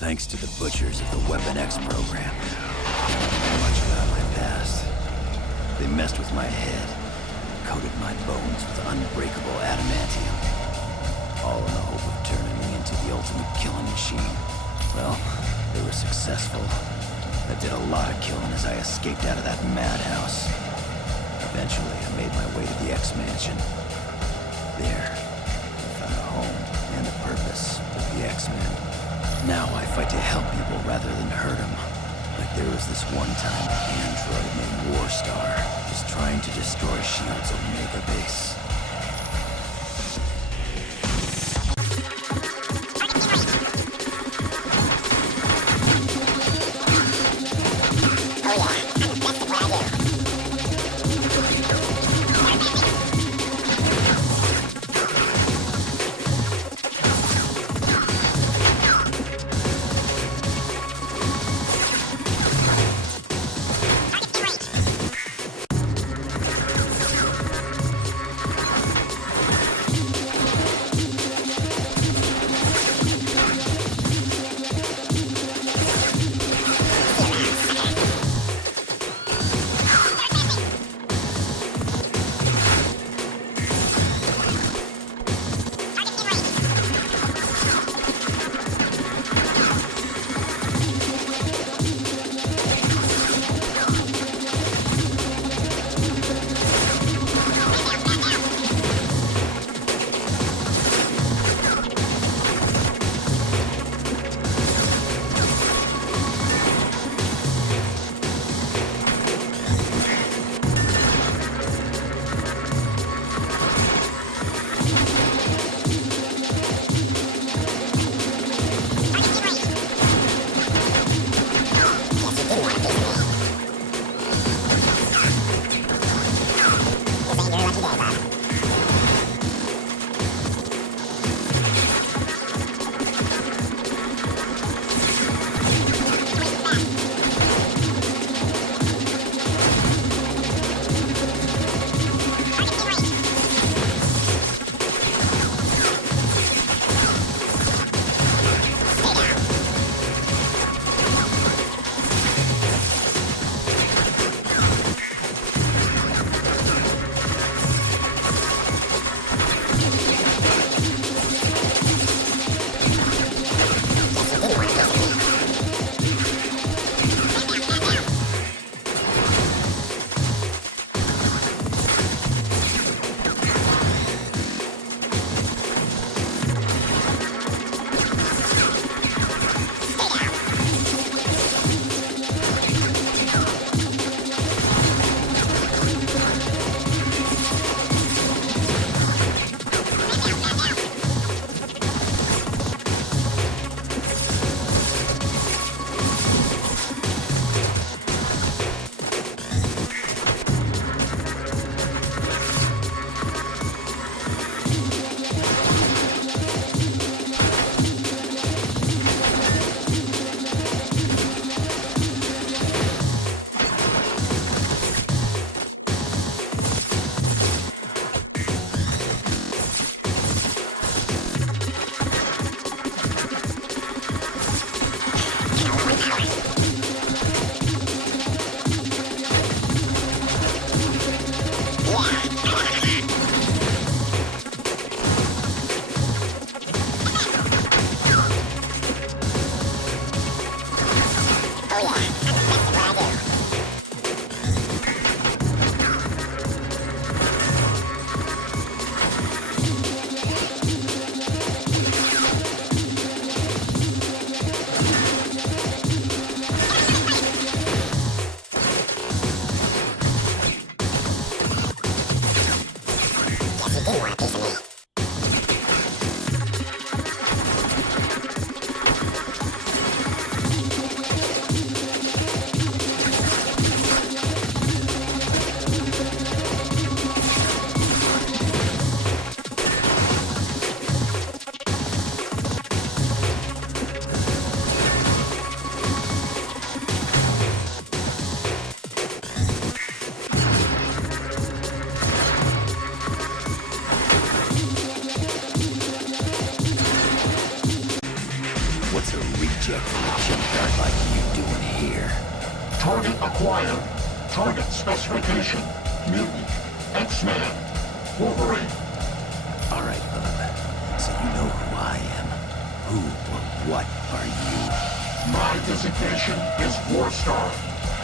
Thanks to the butchers of the Weapon X program. Much about my past. They messed with my head, coated my bones with unbreakable adamantium. All in the hope of turning me into the ultimate killing machine. Well, they were successful. I did a lot of killing as I escaped out of that madhouse. Eventually, I made my way to the X-Mansion. There, I found a home and a purpose with the X-Men. Now I fight to help people rather than hurt them. Like there was this one time an android named Warstar was trying to destroy S.H.I.E.L.D.'s Omega base. Acquired. Target specification. Mutant. X-Man. Wolverine. All right, bub. So you know who I am. Who or what are you? My designation is Warstar.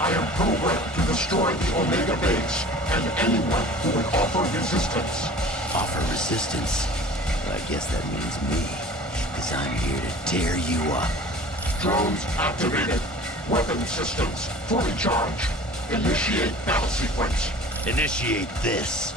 I am programmed to destroy the Omega Base and anyone who would offer resistance. Offer resistance? Well, I guess that means me. Because I'm here to tear you up. Drones activated. Weapon systems fully charged. Initiate battle sequence. Initiate this.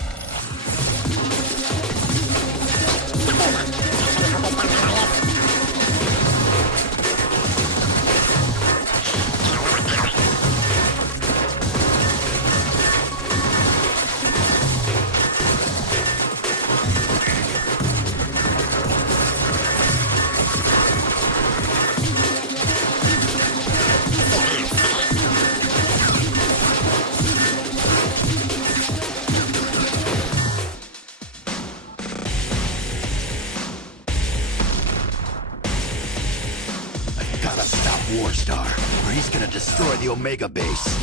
Gotta stop Warstar, or he's gonna destroy the Omega Base.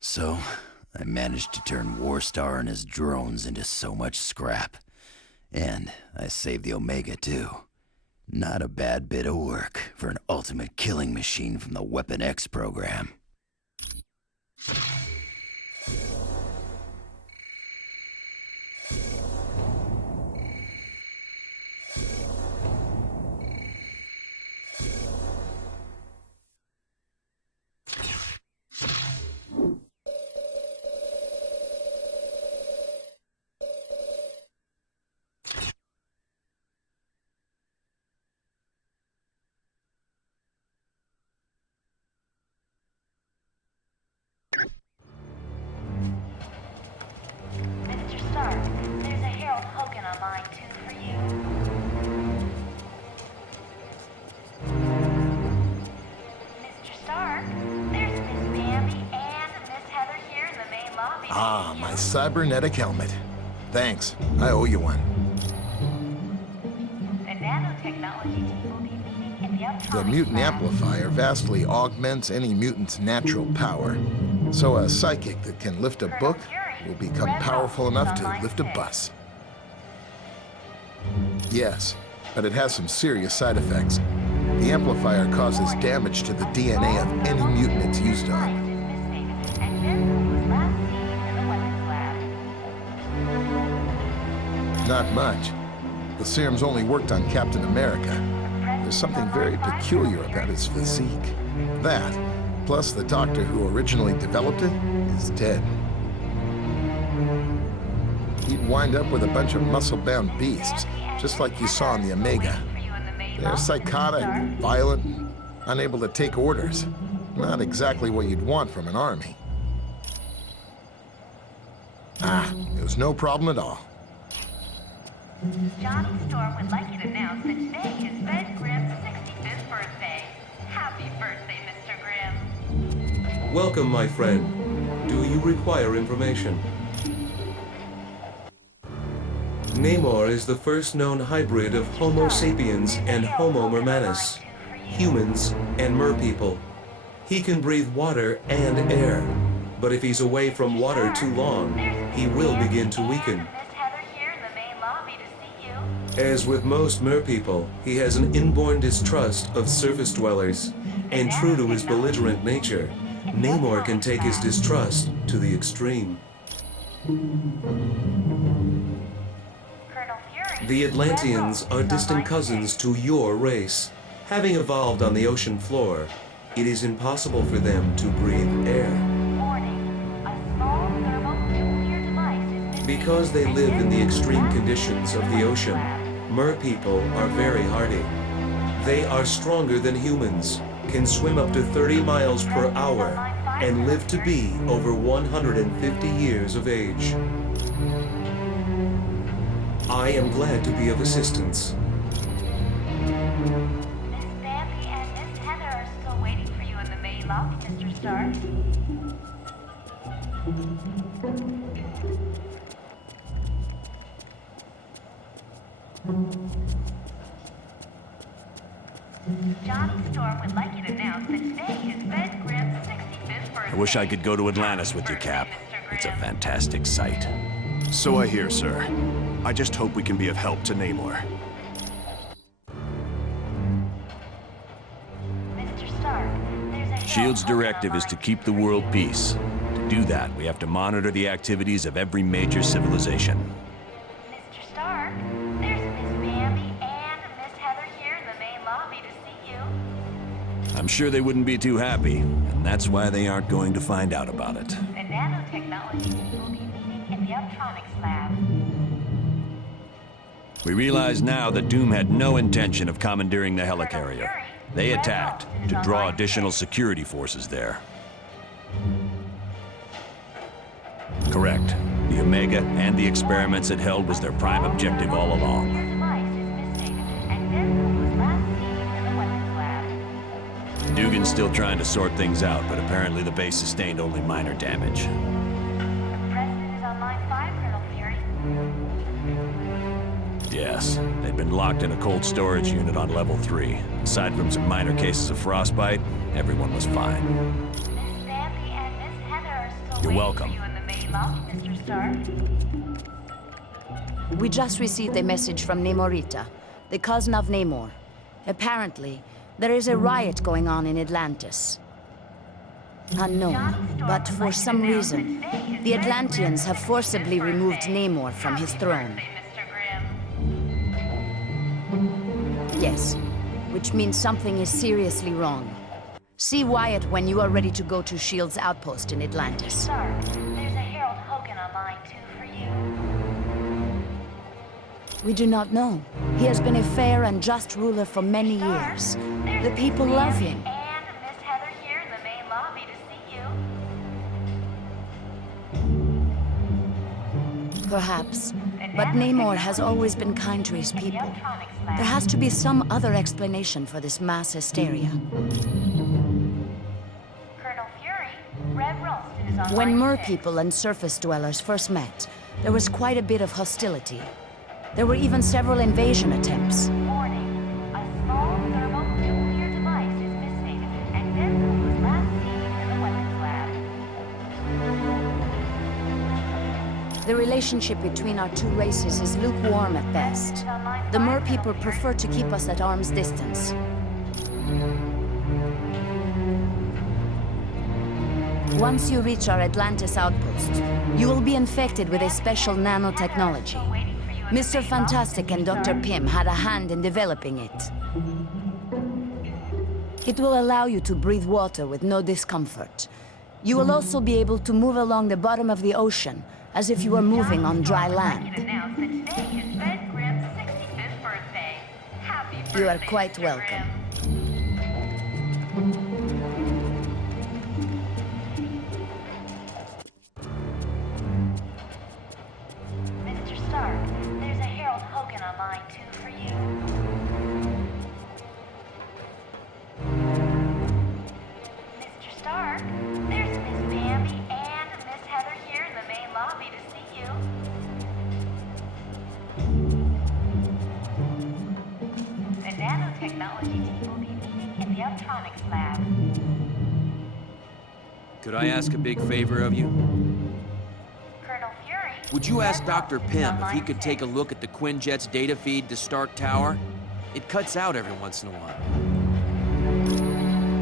So, I managed to turn Warstar and his drones into so much scrap. And I saved the Omega too. Not a bad bit of work for an ultimate killing machine from the Weapon X program. Mr. Stark, there's a Harold Hogan on line 2 for you. Mr. Stark, there's Miss Bambi and Miss Heather here in the main lobby. Ah, my cybernetic helmet. Thanks. I owe you one. The nanotechnology team will be meeting in the upcoming The mutant lab. amplifier vastly augments any mutant's natural power. So a psychic that can lift a book will become powerful enough to lift a bus. Yes, but it has some serious side effects. The amplifier causes damage to the DNA of any mutant it's used on. And Jensen was last seen in the weapons lab. Not much. The serum's only worked on Captain America. There's something very peculiar about his physique. That, plus the doctor who originally developed it, is dead. He'd wind up with a bunch of muscle-bound beasts, just like you saw in the Omega. They're psychotic, violent, and unable to take orders. Not exactly what you'd want from an army. Ah, it was no problem at all. Johnny Storm would like you to announce that today is Ben Grimm's 65th birthday. Happy birthday, Mr. Grimm. Welcome, my friend. Do you require information? Namor is the first known hybrid of Homo sapiens and Homo mermanus, humans and merpeople. He can breathe water and air, but if he's away from water too long, he will begin to weaken. Miss Heather here in the main lobby to see you. As with most merpeople, he has an inborn distrust of surface dwellers, and true to his belligerent nature, Namor can take his distrust to the extreme. Colonel Fury. The Atlanteans are distant cousins to your race. Having evolved on the ocean floor, it is impossible for them to breathe air. Warning. A small thermonuclear device is missing. Because they live in the extreme conditions of the ocean, merpeople are very hardy. They are stronger than humans, can swim up to 30 miles per hour, and live to be over 150 years of age. I am glad to be of assistance. Miss Bambi and Miss Heather are still waiting for you in the main lobby, Mr. Stark. Johnny Storm would like you to announce that today is Ben Grimm's 65th birthday. I wish I could go to Atlantis with you, Cap. It's a fantastic sight. So I hear, sir. I just hope we can be of help to Namor. Mr. Stark, there's a SHIELD's directive is to keep the world peace. To do that, we have to monitor the activities of every major civilization. Mr. Stark, there's Miss Bambi and Miss Heather here in the main lobby to see you. I'm sure they wouldn't be too happy, and that's why they aren't going to find out about it. The nanotechnology team will be meeting in the Optronics lab. We realize now that Doom had no intention of commandeering the helicarrier. They attacked to draw additional security forces there. Correct. The Omega and the experiments it held was their prime objective all along. Your device is missing, and Denzel was last seen in the weapons lab. Dugan's still trying to sort things out, but apparently the base sustained only minor damage. The President is on line 5, Colonel Fury. Yes, they'd been locked in a cold storage unit on level 3. Aside from some minor cases of frostbite, everyone was fine. Miss Bambi and Miss Heather are still You're waiting welcome. for you in the main lobby, Mr. Stark. We just received a message from Namorita, the cousin of Namor. Apparently, there is a riot going on in Atlantis. Unknown, but for some reason, the Atlanteans have forcibly removed Namor from his throne. Mr. Grimm. Yes, which means something is seriously wrong. See Wyatt when you are ready to go to SHIELD's outpost in Atlantis. Stark, there's a Harold Hogan on line 2 for you. We do not know. He has been a fair and just ruler for many years. The people love him. And Miss Heather here in the main lobby to see you. Perhaps. But Namor has always been kind to his people. There has to be some other explanation for this mass hysteria. Colonel Fury, Rev Ralston is on When line Mer 6. people and surface dwellers first met, there was quite a bit of hostility. There were even several invasion attempts. Warning, a small thermonuclear device is missing, and Denzel was last seen in the weapons lab. The relationship between our two races is lukewarm at best. The Mer people prefer to keep us at arm's distance. Once you reach our Atlantis outpost, you will be infected with a special nanotechnology. Mr. Fantastic and Dr. Pym had a hand in developing it. It will allow you to breathe water with no discomfort. You will also be able to move along the bottom of the ocean, as if you were moving on dry land. Announce that today is Ben Grimm's 65th birthday. Happy birthday, You are quite Mr. welcome. Grimm. Mr. Stark, there's a Harold Hogan on line 2 for you. Mr. Stark, there's Miss Bambi and Miss Heather here in the main lobby to see you. The nanotechnology team will be meeting in the Optronics lab. Could I ask a big favor of you? Colonel Fury. Would you ask Red Dr. Ralston is Pym on if he line could take a 6. look at the Quinjet's data feed to Stark Tower? It cuts out every once in a while.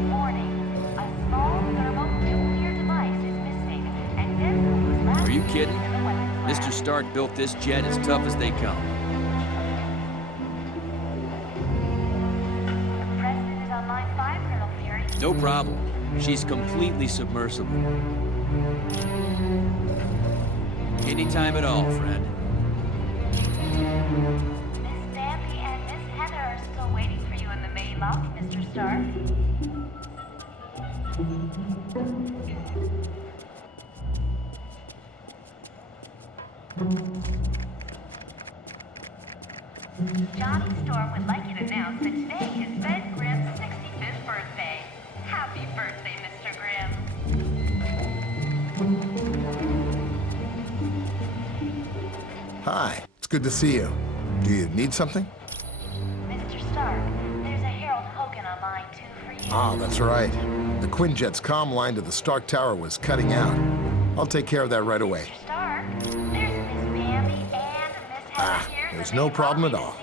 Warning, a small thermonuclear device is missing, and Denzel was last Are you seen kidding? in the weapons lab. Mr. Stark built this jet as tough as they come. The President is on line 5, Colonel Fury. No problem. She's completely submersible. Anytime at all, friend. Miss Bambi and Miss Heather are still waiting for you in the main lobby, Mr. Stark. Johnny Storm would like you to announce that today is Ben Grimm's 65th birthday. Happy birthday, Mr. Grimm. Hi, it's good to see you. Do you need something? Mr. Stark, there's a Harold Hogan on line 2 for you. Ah, that's right. The Quinjet's comm line to the Stark Tower was cutting out. I'll take care of that right away. Mr. Stark, there's Miss Bambi and Miss Heather here. There's no problem at all.